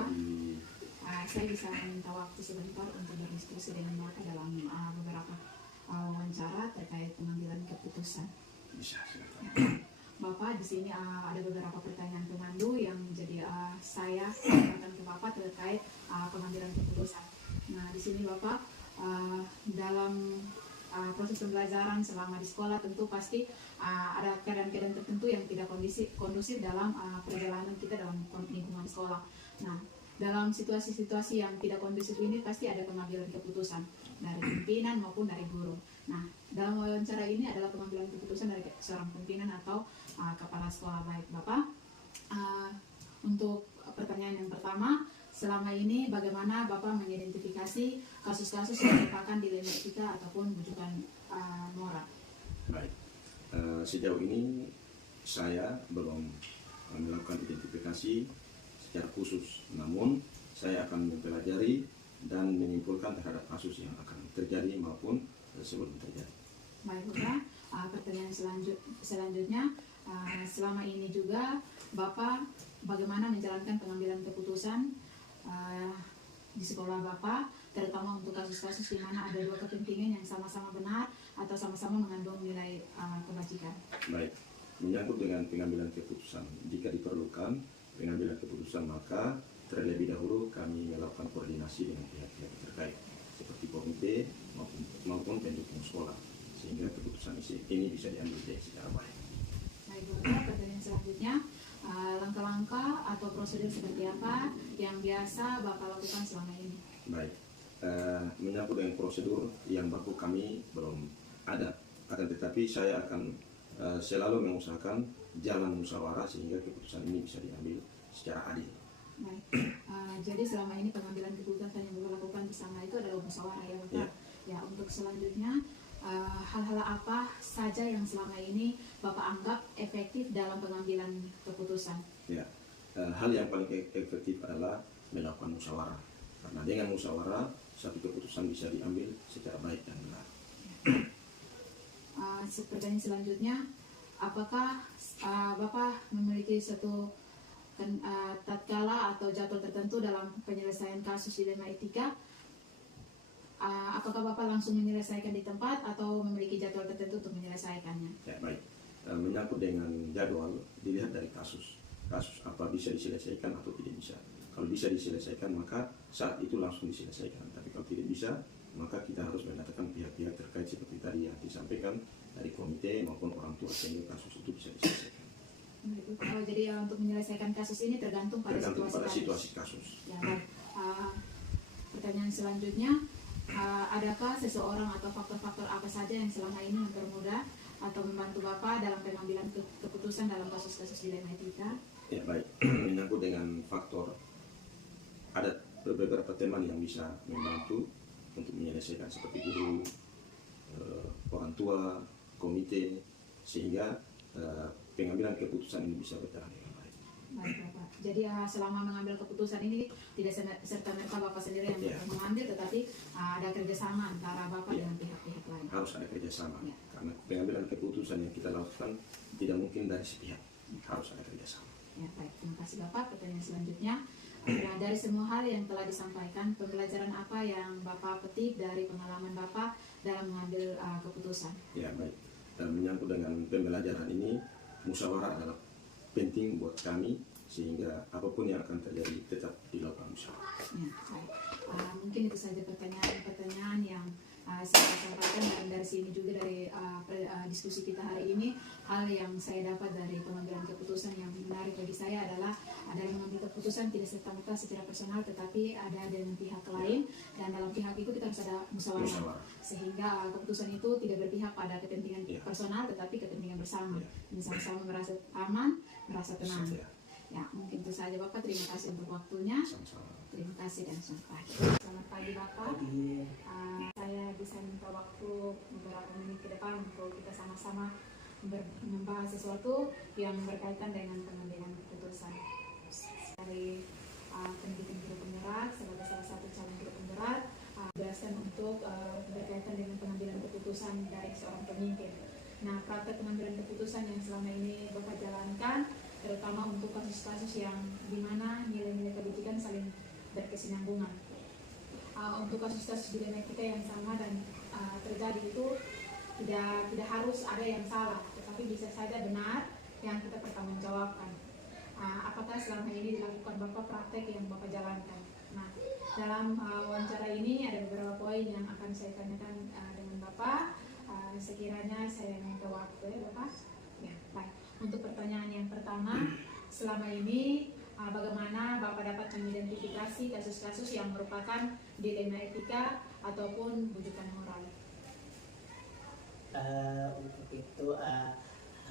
Bapak. Saya bisa meminta waktu sebentar untuk berdiskusi dengan Bapak dalam beberapa wawancara terkait pengambilan keputusan. Bisa, silakan. Bapak, di sini ada beberapa pertanyaan pemandu yang jadi saya sampaikan ke Bapak terkait pengambilan keputusan. Nah, di sini Bapak dalam proses pembelajaran selama di sekolah tentu pasti ada keadaan-keadaan tertentu yang tidak kondusif dalam perjalanan kita dalam lingkungan sekolah. Nah, dalam situasi-situasi yang tidak kondusif ini pasti ada pengambilan keputusan dari pimpinan maupun dari guru. Nah, dalam wawancara ini adalah pengambilan keputusan dari seorang pimpinan atau kepala sekolah. Baik Bapak, untuk pertanyaan yang pertama, selama ini bagaimana Bapak mengidentifikasi kasus-kasus yang merupakan dilema etika ataupun bujukan moral? Baik, sejauh ini saya belum melakukan identifikasi secara khusus, namun saya akan mempelajari dan menyimpulkan terhadap kasus yang akan terjadi maupun sebelum terjadi. Baik Bapak, pertanyaan selanjutnya, selama ini juga Bapak bagaimana menjalankan pengambilan keputusan di sekolah Bapak, terutama untuk kasus-kasus di mana ada dua kepentingan yang sama-sama benar atau sama-sama mengandung nilai kebajikan. Baik, menyangkut dengan pengambilan keputusan, jika diperlukan pengambilan keputusan maka terlebih dahulu kami melakukan koordinasi dengan pihak-pihak terkait seperti komite maupun pendukung sekolah sehingga keputusan ini bisa diambil secara baik. Baik Bapak, pertanyaan selanjutnya, langkah-langkah atau prosedur seperti apa yang biasa Bapak lakukan selama ini? Baik, menyangkut dengan prosedur yang baku kami belum ada, akan tetapi saya akan selalu mengusahakan jalan musyawarah sehingga keputusan ini bisa diambil secara adil. Baik, jadi selama ini pengambilan keputusan yang Bapak lakukan bersama itu adalah musyawarah ya Bapak? Ya, untuk selanjutnya hal-hal apa saja yang selama ini Bapak anggap efektif dalam pengambilan keputusan? Ya, hal yang paling efektif adalah melakukan musyawarah. Karena dengan musyawarah satu keputusan bisa diambil secara baik dan benar. Pertanyaan selanjutnya, apakah Bapak memiliki suatu tatkala atau jadwal tertentu dalam penyelesaian kasus dilema etika? Apakah Bapak langsung menyelesaikan di tempat atau memiliki jadwal tertentu untuk menyelesaikannya? Ya, baik. Menyangkut dengan jadwal dilihat dari kasus apa bisa diselesaikan atau tidak bisa. Kalau bisa diselesaikan maka saat itu langsung diselesaikan. Tapi kalau tidak bisa maka kita harus mendatangkan pihak-pihak terkait seperti tadi yang disampaikan dari komite maupun orang tua sehingga kasus itu bisa diselesaikan. Jadi untuk menyelesaikan kasus ini tergantung pada situasi kasus. Ya, pertanyaan selanjutnya, adakah seseorang atau faktor-faktor apa saja yang selama ini mempermudah atau membantu Bapak dalam pengambilan keputusan dalam kasus-kasus dilema etika? Ya, baik. Menyangkut dengan faktor, ada beberapa teman yang bisa membantu untuk menyelesaikan seperti guru, orang tua, komite, sehingga pengambilan keputusan ini bisa berjalan dengan baik. Baik Bapak. Jadi selama mengambil keputusan ini tidak serta-merta Bapak sendiri yang mengambil, tetapi ada kerjasama antara Bapak dengan pihak-pihak lain. Harus ada kerjasama, karena pengambilan keputusan yang kita lakukan tidak mungkin dari sepihak, harus ada kerjasama. Ya, baik. Terima kasih Bapak. Pertanyaan selanjutnya, dari semua hal yang telah disampaikan, pembelajaran apa yang Bapak petik dari pengalaman Bapak dalam mengambil keputusan? Ya, baik. Dan menyangkut dengan pembelajaran ini, musyawarah adalah penting buat kami sehingga apapun yang akan terjadi tetap dilakukan musyawarah. Ya, baik. Mungkin itu saja pertanyaan yang saya sampaikan, dan dari sini juga dari diskusi kita hari ini, hal yang saya dapat dari pengambilan keputusan yang menarik bagi saya adalah mengambil keputusan tidak serta-merta secara personal, tetapi ada dengan pihak lain, dan dalam pihak itu kita harus ada musyawarah sehingga keputusan itu tidak berpihak pada kepentingan personal tetapi kepentingan bersama, sama-sama merasa aman, merasa tenang. Ya, mungkin itu saja Bapak. Terima kasih untuk waktunya. Terima kasih dan selamat pagi. Selamat pagi Bapak. Saya bisa minta waktu beberapa menit ke depan untuk kita sama-sama membahas sesuatu yang berkaitan dengan pengambilan keputusan. Dari pendidikan guru penggerak sebagai salah satu calon guru penggerak, jelaskan untuk berkaitan dengan pengambilan keputusan dari seorang pemimpin. Nah, praktek pengambilan keputusan yang selama ini Bapak jalankan, terutama untuk kasus-kasus yang dimana nilai-nilai kebajikan saling berkesinambungan. Untuk kasus-kasus dilematika yang sama dan terjadi itu tidak harus ada yang salah, tetapi bisa saja benar yang kita pertanggungjawabkan. Apakah selama ini dilakukan Bapak praktek yang Bapak jalankan? Nah, dalam wawancara ini ada beberapa poin yang akan saya tanyakan dengan Bapak. Sekiranya saya minta waktu ya Bapak. Ya, baik. Untuk pertanyaan yang pertama, selama ini bagaimana Bapak dapat mengidentifikasi kasus-kasus yang merupakan dilema etika ataupun bujukan moral? Untuk itu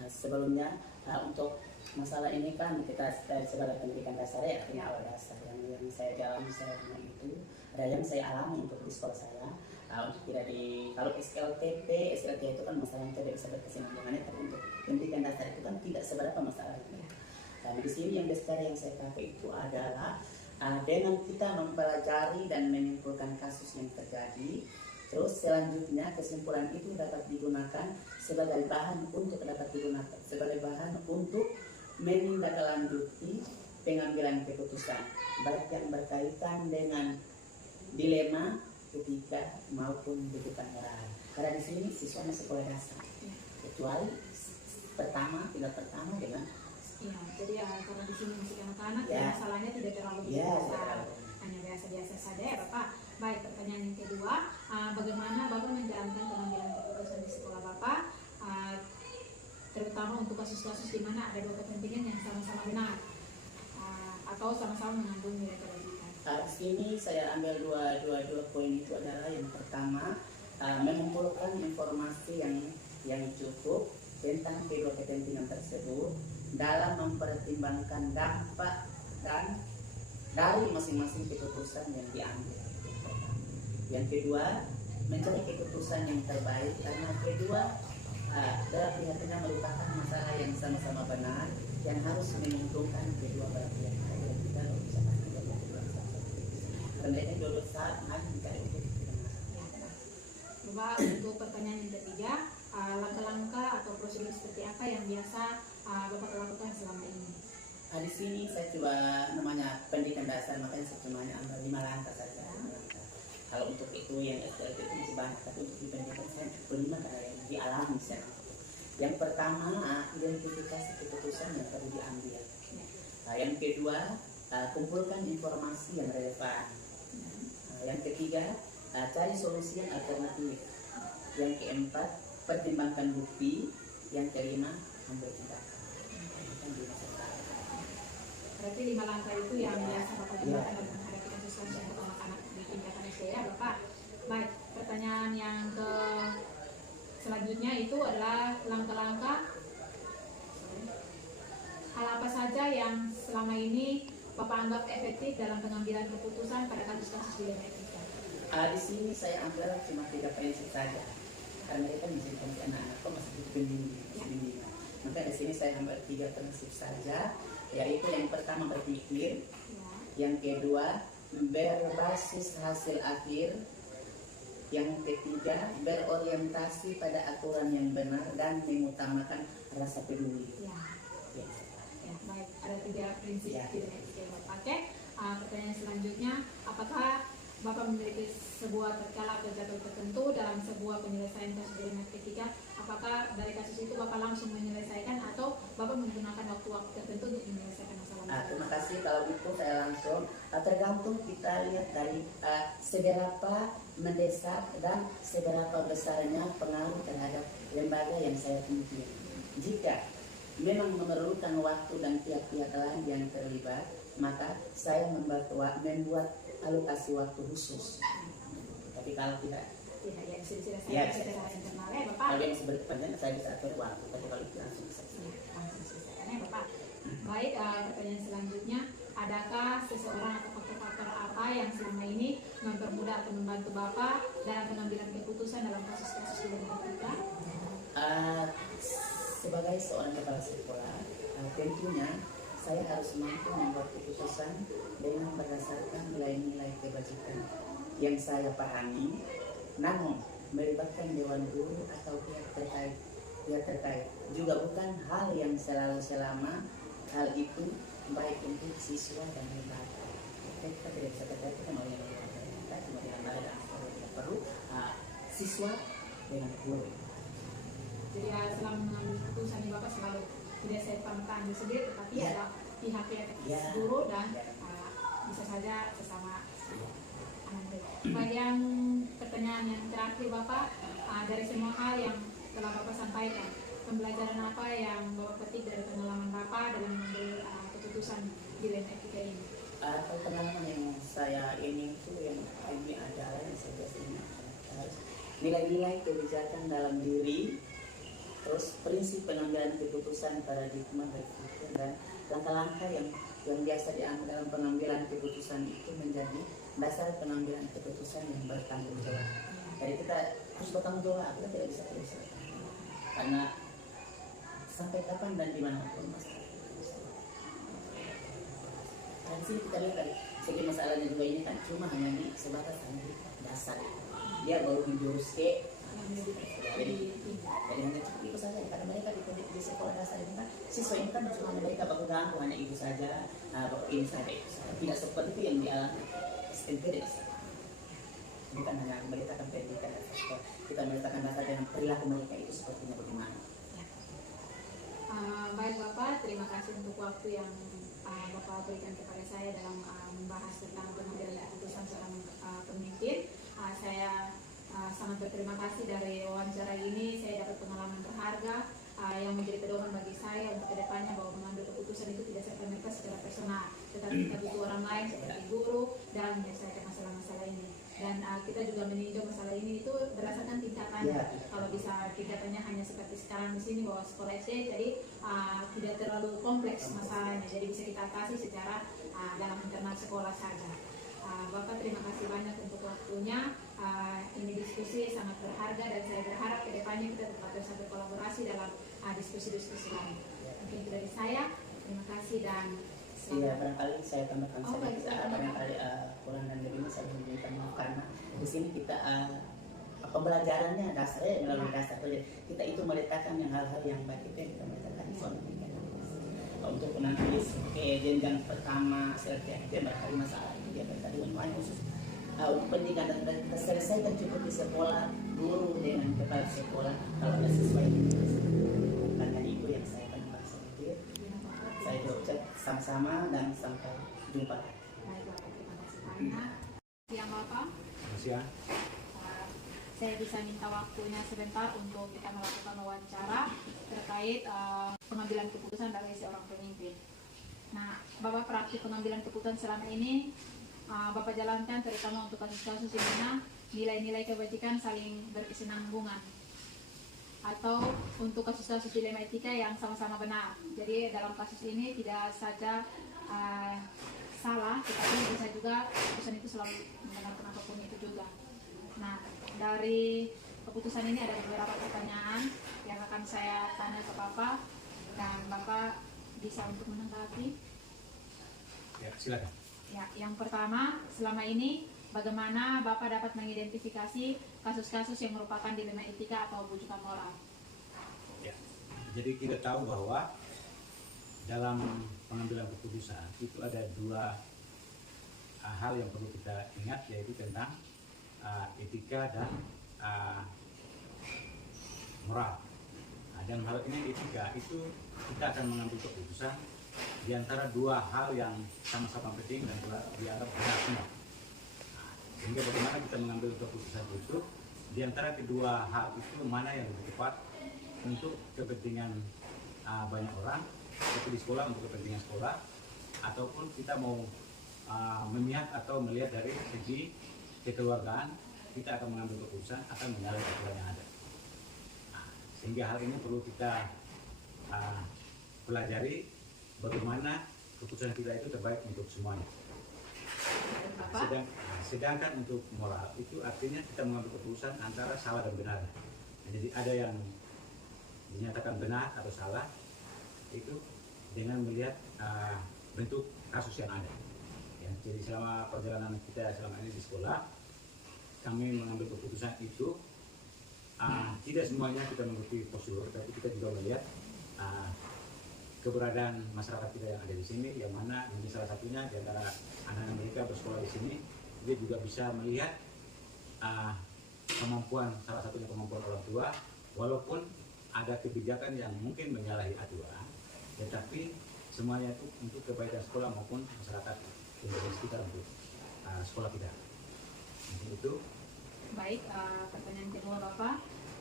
sebelumnya untuk masalah ini kan kita sebagai pendidikan dasar ya, awal dasar yang saya jalani selama itu ada yang saya alami untuk di sekolah saya. Untuk tidak di kalau SLTP itu kan masalah yang tidak bisa berkesinambungannya, tapi untuk pendidikan dasar itu kan tidak seberapa masalahnya. Dan di sini yang dasar yang saya pakai itu adalah dengan kita mempelajari dan menyimpulkan kasus yang terjadi, terus selanjutnya kesimpulan itu dapat digunakan sebagai bahan untuk menindaklanjuti pengambilan keputusan, baik yang berkaitan dengan dilema etika maupun bujukan moral. Karena di sini siswanya sekolah dasar, kecuali tidak pertama dengan Ya, jadi karena di sini masih anak-anak, ya, masalahnya tidak terlalu besar, hanya biasa-biasa saja ya Bapak. Baik, pertanyaan yang kedua, bagaimana Bapak menjalankan pengambilan keputusan di sekolah Bapak, terutama untuk kasus-kasus di mana ada dua kepentingan yang sama-sama benar atau sama-sama mengandung nilai kebajikan? Di sini saya ambil dua poin itu adalah yang pertama, mengumpulkan informasi yang cukup tentang kedua kepentingan tersebut dalam mempertimbangkan dampak dan dari masing-masing keputusan yang diambil. Yang kedua, mencari keputusan yang terbaik karena kedua dalam pihaknya merupakan masalah yang sama-sama benar yang harus menguntungkan kedua belah pihak. Kita bisa karena ini dua saat mencari Bapak, untuk pertanyaan yang ketiga, langkah-langkah atau prosedur seperti apa yang biasa Bapak lakukan selama ini? Di sini saya coba namanya pendidikan dasar, makanya saya cuma ambil 5 langkah saja. Kalau untuk itu yang SLT itu masih banyak, tapi untuk di pendidikan saya cukup 5 karena yang dialami saya. Yang pertama, identifikasi keputusan yang perlu diambil. Yang kedua, kumpulkan informasi yang relevan. Yang ketiga, cari solusi yang alternatif. Yang keempat, pertimbangkan bukti. Yang kelima, ambil tindakan. Berarti 5 langkah itu yang biasa Bapak gunakan dalam menghadapi kasus-kasus untuk anak-anak di tingkatan SD ya Bapak. Baik, pertanyaan yang selanjutnya itu adalah langkah-langkah hal apa saja yang selama ini Bapak anggap efektif dalam pengambilan keputusan pada kasus-kasus dilema etika? Di sini saya ambil cuma 3 prinsip saja, karena mereka bisa dikonti anak-anak kok masih bimbingan. Maka di sini saya ambil 3 prinsip saja, yaitu yang pertama berpikir, yang kedua berbasis hasil akhir, yang ketiga berorientasi pada aturan yang benar dan mengutamakan rasa peduli. Ya, baik, ada 3 prinsip Ya. yang Bapak pakai. Pertanyaan selanjutnya, apakah Bapak memiliki sebuah skala atau jadwal tertentu dalam sebuah penyelesaian kasus dilema etika? Apakah dari kasus itu Bapak langsung menyelesaikan atau Bapak menggunakan waktu-waktu tertentu untuk menyelesaikan masalah? Terima kasih. Kalau itu saya langsung tergantung kita lihat dari seberapa mendesak dan seberapa besarnya pengaruh terhadap lembaga yang saya pimpin. Jika memang memerlukan waktu dan pihak-pihak lain yang terlibat, maka saya membuat alokasi waktu khusus. Tapi kalau tidak, Ya, secara Ya, secara internal ya Bapak. kalau yang seperti panjang saya bisa atur waktu. Tapi kalau itu langsung bisa. Langsung selesaikan ya Bapak. Baik, pertanyaan selanjutnya, adakah seseorang atau faktor-faktor apa yang selama ini mempermudah atau membantu Bapak dalam pengambilan keputusan dalam kasus-kasus dilema etika? Sebagai seorang kepala sekolah, tentunya saya harus mampu membuat keputusan dengan berdasarkan nilai-nilai kebajikan yang saya pahami, namun melibatkan dewan guru atau pihak terkait juga bukan hal yang selalu selama hal itu baik untuk siswa dan lembaga. Tetap tidak bisa terkait kita mau yang cuma dengan balai dan sekolah tidak perlu siswa dengan guru. Jadi selama mengambil keputusan ini Bapak selalu tidak serta-merta sendiri, tetapi Ya. ada pihak-pihak Ya. guru dan Ya. bisa saja sesama anak murid. Yang pertanyaan yang terakhir Bapak, dari semua hal yang telah Bapak sampaikan, pembelajaran apa yang Bapak petik dari pengalaman Bapak dalam mengambil keputusan dilema etika ini? Kalau pengalaman yang saya ini itu yang ini adalah yang saya biasanya harus nilai-nilai kebijakan dalam diri, terus prinsip pengambilan keputusan, paradigma berpikir, dan langkah-langkah yang biasa diambil dalam pengambilan keputusan itu menjadi dasar pengambilan keputusan yang bertanggung jawab. Jadi kita harus bertanggung jawab, kita tidak bisa terus karena sampai kapan dan dimanapun masalah. Dan sini kita lihat dari segi masalahnya juga ini kan cuma hanya di sebatas hanya di dasar. Dia baru menjurus ke jadi hanya cukup itu saja karena mereka di sekolah dasar ini kan siswa ini kan cuma mereka baku ganggu hanya itu saja, ini saja itu saja. Tidak seperti itu yang dialami SMP desa. Bukan hanya memberitakan pendidikan dasar, kita memberitakan dasar dengan perilaku mereka itu sepertinya bagaimana. Baik Bapak, terima kasih untuk waktu yang Bapak berikan kepada saya dalam membahas tentang pengambilan keputusan seorang pemimpin. Saya sangat berterima kasih dari wawancara ini. Saya dapat pengalaman berharga yang menjadi pedoman bagi saya untuk kedepannya bahwa mengambil keputusan itu tidak serta-merta secara personal, tetapi kita butuh orang lain seperti guru dalam menyelesaikan masalah-masalah ini. Dan kita juga meninjau masalah ini itu berdasarkan tingkatannya. Kalau bisa tingkatannya hanya seperti sekarang di sini bahwa sekolah SD, jadi tidak terlalu kompleks masalahnya. Jadi bisa kita atasi secara dalam internal sekolah saja. Bapak terima kasih banyak untuk waktunya. Ini diskusi sangat berharga dan saya berharap kedepannya kita tetap bisa berkolaborasi dalam diskusi-diskusi lain. Mungkin itu dari saya. Terima kasih dan Iya, barangkali saya tambahkan baik, saja, barangkali kurang dan lebihnya saya meminta maaf karena di sini kita pembelajarannya dasarnya melalui dasar saja. Kita itu meletakkan yang hal-hal yang baik itu yang kita meletakkan soal pendidikan. Untuk nanti ke jenjang pertama selesai itu barangkali masalah itu dia tadi menuai khusus untuk pendidikan dan kita selesaikan cukup di sekolah guru dengan kepala sekolah kalau ada siswa itu. Karena itu yang saya tambahkan sedikit. Saya berucap sama-sama dan sampai jumpa. Baik Bapak, terima kasih banyak. Siang Bapak. Siang. Saya bisa minta waktunya sebentar untuk kita melakukan wawancara terkait pengambilan keputusan dari seorang pemimpin. Nah, Bapak praktik pengambilan keputusan selama ini Bapak jalankan terutama untuk kasus-kasus di mana nilai-nilai kebajikan saling berkesinambungan, atau untuk kasus-kasus dilema etika yang sama-sama benar. Jadi dalam kasus ini tidak saja salah, tetapi bisa juga keputusan itu selalu membenarkan apapun itu juga. Nah, dari keputusan ini ada beberapa pertanyaan yang akan saya tanya ke Bapak dan Bapak bisa untuk menanggapi. Ya, silakan. Ya, yang pertama, selama ini bagaimana Bapak dapat mengidentifikasi kasus-kasus yang merupakan dilema etika atau bujukan moral? Ya. Jadi kita tahu bahwa dalam pengambilan keputusan itu ada dua hal yang perlu kita ingat, yaitu tentang etika dan moral. Dan hal ini etika itu kita akan mengambil keputusan di antara dua hal yang sama-sama penting dan dianggap benar semua. Sehingga bagaimana kita mengambil keputusan itu di antara kedua hal itu mana yang lebih tepat untuk kepentingan banyak orang, seperti di sekolah untuk kepentingan sekolah, ataupun kita mau memihak atau melihat dari segi kekeluargaan, kita akan mengambil keputusan akan menyalahi aturan yang ada. Sehingga hal ini perlu kita pelajari bagaimana keputusan kita itu terbaik untuk semuanya. Sedangkan untuk moral itu artinya kita mengambil keputusan antara salah dan benar. Jadi ada yang dinyatakan benar atau salah itu dengan melihat bentuk kasus yang ada. Ya, jadi selama perjalanan kita selama ini di sekolah, kami mengambil keputusan itu tidak semuanya kita mengikuti prosedur, tapi kita juga melihat keberadaan masyarakat kita yang ada di sini, yang mana mungkin salah satunya di antara anak-anak mereka bersekolah di sini, dia juga bisa melihat kemampuan, salah satunya kemampuan orang tua, walaupun ada kebijakan yang mungkin menyalahi aturan, tetapi semuanya itu untuk kebaikan sekolah maupun masyarakat yang ada di sekitar untuk sekolah kita. Mungkin itu. Baik, pertanyaan kedua Bapak.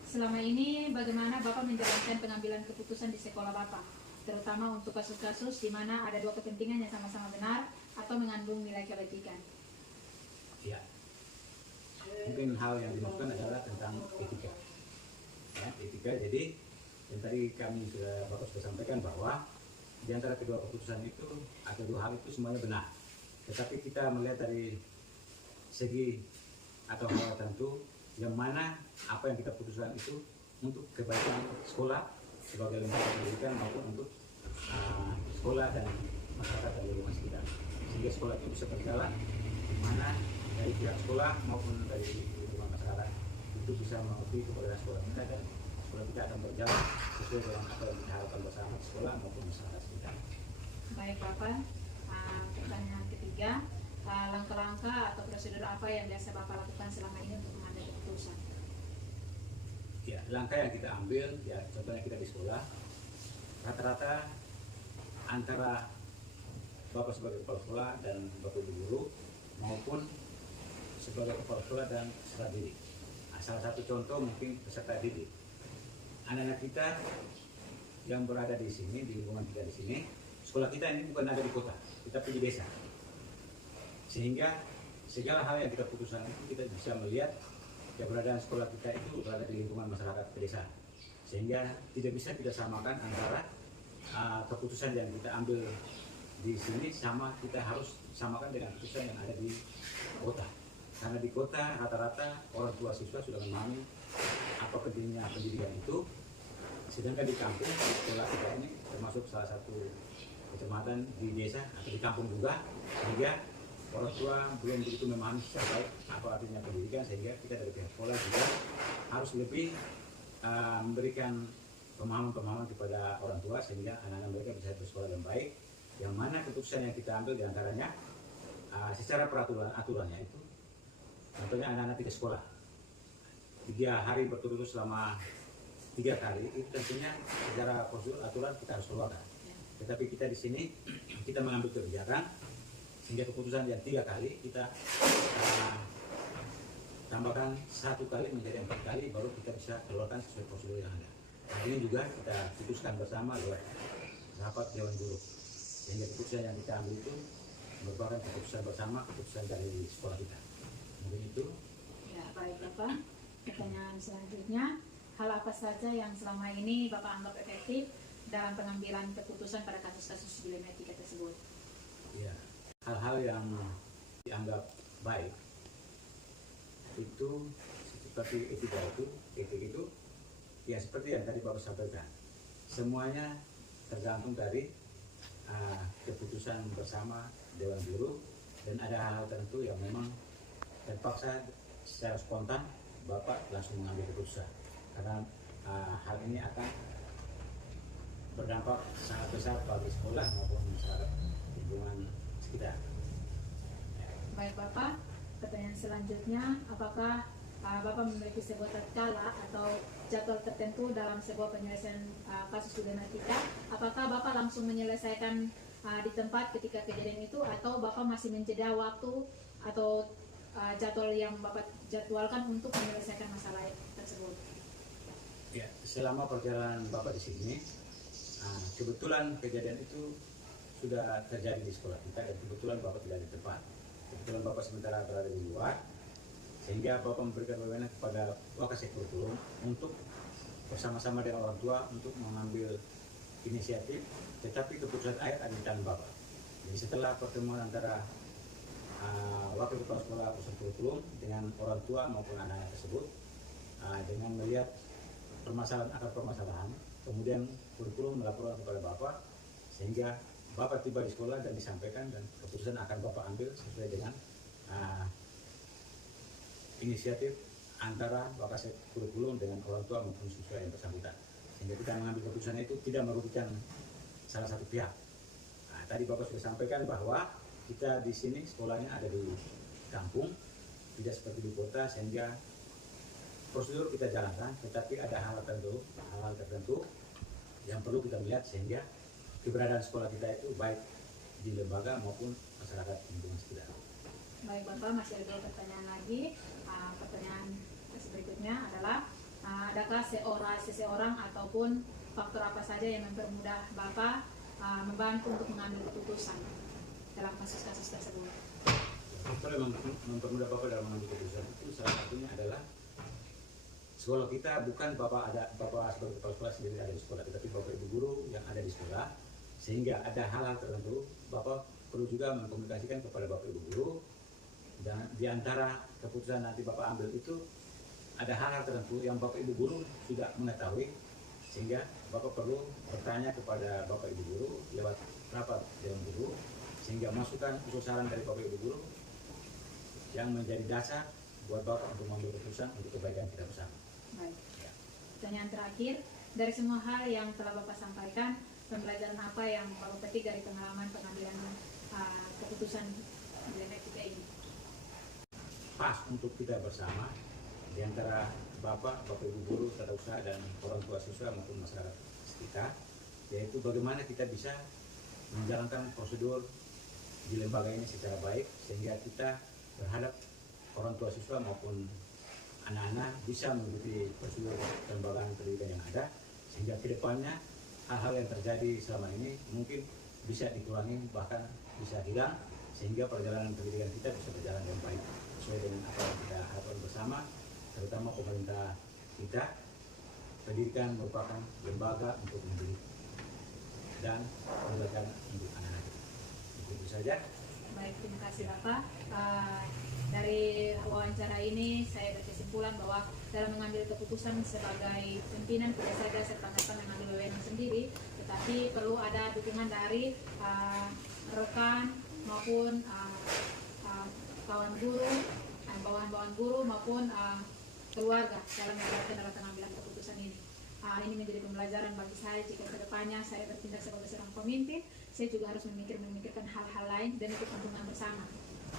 Selama ini bagaimana Bapak menjalankan pengambilan keputusan di sekolah Bapak? Terutama untuk kasus-kasus di mana ada dua kepentingan yang sama-sama benar atau mengandung nilai kebajikan. Ya. Mungkin hal yang dimaksudkan adalah tentang etika. Ya, etika. Jadi yang tadi kami Bapak sudah sampaikan bahwa di antara kedua keputusan itu atau dua hal itu semuanya benar. Tetapi kita melihat dari segi atau hal tertentu yang mana apa yang kita putuskan itu untuk kebaikan sekolah sebagai lembaga pendidikan maupun untuk sekolah dan masyarakat dan lingkungan sekitar, sehingga sekolah itu bisa berjalan di mana dari pihak sekolah maupun dari lingkungan masyarakat itu bisa mengerti keberadaan sekolah kita dan sekolah kita akan berjalan sesuai dengan apa yang kita harapkan bersama sekolah maupun masyarakat sekitar. Baik Bapak, pertanyaan ketiga, langkah-langkah atau prosedur apa yang biasa Bapak lakukan selama ini untuk mengambil keputusan? Ya, langkah yang kita ambil, ya contohnya kita di sekolah, rata-rata antara Bapak sebagai kepala sekolah dan Bapak Ibu guru maupun sebagai kepala sekolah dan peserta didik. Salah satu contoh mungkin peserta didik. Anak-anak kita yang berada di sini, di lingkungan kita di sini, sekolah kita ini bukan ada di kota, tetapi di desa. Sehingga segala hal yang kita putuskan itu kita bisa melihat keberadaan sekolah kita itu berada di lingkungan masyarakat pedesaan, sehingga tidak bisa kita samakan antara keputusan yang kita ambil di sini sama kita harus samakan dengan keputusan yang ada di kota, karena di kota rata-rata orang tua siswa sudah memahami apa pentingnya pendidikan itu, sedangkan di kampung sekolah kita ini termasuk salah satu kecamatan di desa atau di kampung juga, sehingga orang tua belum begitu memahami secara baik apa artinya pendidikan, sehingga kita dari pihak sekolah juga harus lebih memberikan pemahaman-pemahaman kepada orang tua sehingga anak-anak mereka bisa bersekolah dengan baik, yang mana keputusan yang kita ambil diantaranya secara aturannya itu contohnya anak-anak tidak sekolah 3 hari berturut-turut selama 3 kali, itu tentunya secara prosedur aturan kita harus keluarkan, tetapi kita di sini kita mengambil kebijakan sehingga keputusan yang 3 kali kita tambahkan 1 kali menjadi 4 kali, baru kita bisa keluarkan sesuai prosedur yang ada. Nah, ini juga kita putuskan bersama lewat rapat Dewan Guru, sehingga keputusan yang kita ambil itu merupakan keputusan bersama, keputusan dari sekolah kita. Mungkin itu. Ya, baik Bapak. Pertanyaan selanjutnya, hal apa saja yang selama ini Bapak anggap efektif dalam pengambilan keputusan pada kasus-kasus dilema etika tersebut? Ya. Hal-hal yang dianggap baik itu seperti etika itu ya seperti yang tadi Bapak sampaikan, semuanya tergantung dari keputusan bersama Dewan Guru, dan ada hal-hal tertentu yang memang terpaksa secara spontan Bapak langsung mengambil keputusan karena hal ini akan berdampak sangat besar bagi sekolah maupun masyarakat lingkungan sekitar. Baik Bapak, pertanyaan selanjutnya, apakah Bapak memiliki sebuah tatkala atau jadwal tertentu dalam sebuah penyelesaian kasus dilema etika? Apakah Bapak langsung menyelesaikan di tempat ketika kejadian itu, atau Bapak masih menjeda waktu atau jadwal yang Bapak jadwalkan untuk menyelesaikan masalah tersebut? Ya, selama perjalanan Bapak di sini, kebetulan kejadian itu sudah terjadi di sekolah kita dan kebetulan Bapak tidak di tempat. Kebetulan Bapak sementara berada di luar, sehingga Bapak memberikan wewenang kepada Wakasek Kurikulum untuk bersama-sama dengan orang tua untuk mengambil inisiatif, tetapi keputusan akhir ada di tangan Bapak. Jadi setelah pertemuan antara Wakil Kepala Sekolah Pusat Kurikulum dengan orang tua maupun anak-anak tersebut, dengan melihat permasalahan, kemudian kurikulum melaporkan kepada Bapak, sehingga Bapak tiba di sekolah dan disampaikan, dan keputusan akan Bapak ambil sesuai dengan inisiatif antara Wakasek Kurikulum dengan orang tua maupun siswa yang bersangkutan, sehingga kita mengambil keputusan itu tidak merugikan salah satu pihak. Nah, tadi Bapak sudah sampaikan bahwa kita di sini sekolahnya ada di kampung, tidak seperti di kota, sehingga prosedur kita jalankan, tetapi ada hal tertentu yang perlu kita lihat sehingga keberadaan sekolah kita itu baik di lembaga maupun masyarakat lingkungan sekitar. Baik Bapak, masih ada 2 pertanyaan lagi. Pertanyaan berikutnya adalah adakah seseorang ataupun faktor apa saja yang mempermudah Bapak membantu untuk mengambil keputusan dalam kasus-kasus tersebut? Faktor yang mempermudah Bapak dalam mengambil keputusan itu salah satunya adalah sekolah kita bukan Bapak sebagai kepala sekolah sendiri ada di sekolah, tetapi Bapak Ibu guru yang ada di sekolah, sehingga ada hal-hal tertentu Bapak perlu juga mengkomunikasikan kepada Bapak Ibu guru, dan di antara keputusan nanti Bapak ambil itu ada hal-hal tertentu yang Bapak Ibu guru sudah mengetahui, sehingga Bapak perlu bertanya kepada Bapak Ibu guru lewat rapat dewan guru, sehingga masukan usul saran dari Bapak Ibu guru yang menjadi dasar buat Bapak untuk mengambil keputusan untuk kebaikan kita bersama. Baik. Pertanyaan terakhir, dari semua hal yang telah Bapak sampaikan, pembelajaran apa yang Bapak petik dari pengalaman pengambilan keputusan di etika ini? Pas untuk kita bersama di antara Bapak Ibu guru, tata usaha, dan orang tua siswa maupun masyarakat sekitar, yaitu bagaimana kita bisa menjalankan prosedur di lembaga ini secara baik sehingga kita berhadap orang tua siswa maupun anak-anak bisa mengikuti prosedur kelembagaan pendidikan yang ada, sehingga kedepannya hal-hal yang terjadi selama ini mungkin bisa dikurangi, bahkan bisa hilang, sehingga perjalanan pendidikan kita bisa berjalan dengan baik sesuai dengan apa yang kita harapkan bersama, terutama pemerintah kita. Pendidikan merupakan lembaga untuk mendidik dan pembelajaran untuk anak-anak kita. Itu saja. Baik, terima kasih Bapak. Dari wawancara ini saya berkesimpulan bahwa dalam mengambil keputusan sebagai pimpinan tidak saja serta-merta mengambil wewenang sendiri, tetapi perlu ada dukungan dari rekan maupun kawan guru, bawahan-bawahan guru maupun keluarga dalam pengambilan keputusan ini. Ini menjadi pembelajaran bagi saya jika kedepannya saya bertindak sebagai seorang pemimpin, saya juga harus memikirkan hal-hal lain dan untuk kepentingan bersama,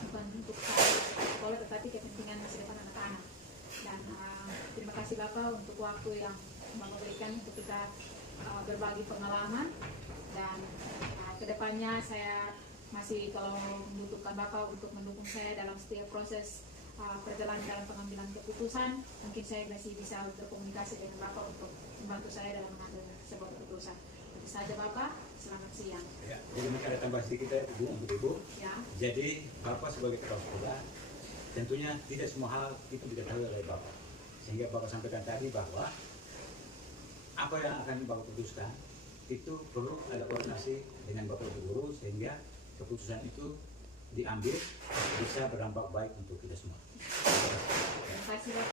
bukan untuk sekolah tetapi kepentingan masa depan anak-anak. Dan terima kasih Bapak untuk waktu yang Bapak berikan untuk kita berbagi pengalaman, dan kedepannya saya masih kalau membutuhkan Bapak untuk mendukung saya dalam setiap proses perjalanan dalam pengambilan keputusan, mungkin saya masih bisa berkomunikasi dengan Bapak untuk membantu saya dalam mengambil sebuah keputusan. Itu saja Bapak, selamat siang. Ya, jadi mungkin ada tambah sedikit ya Ibu. Ya. Jadi Bapak sebagai kepala sekolah tentunya tidak semua hal itu diketahui oleh Bapak, sehingga Bapak sampaikan tadi bahwa apa yang akan Bapak putuskan itu perlu ada koordinasi dengan Bapak Ibu guru sehingga keputusan itu diambil bisa berdampak baik untuk kita semua. Terima kasih Bapak.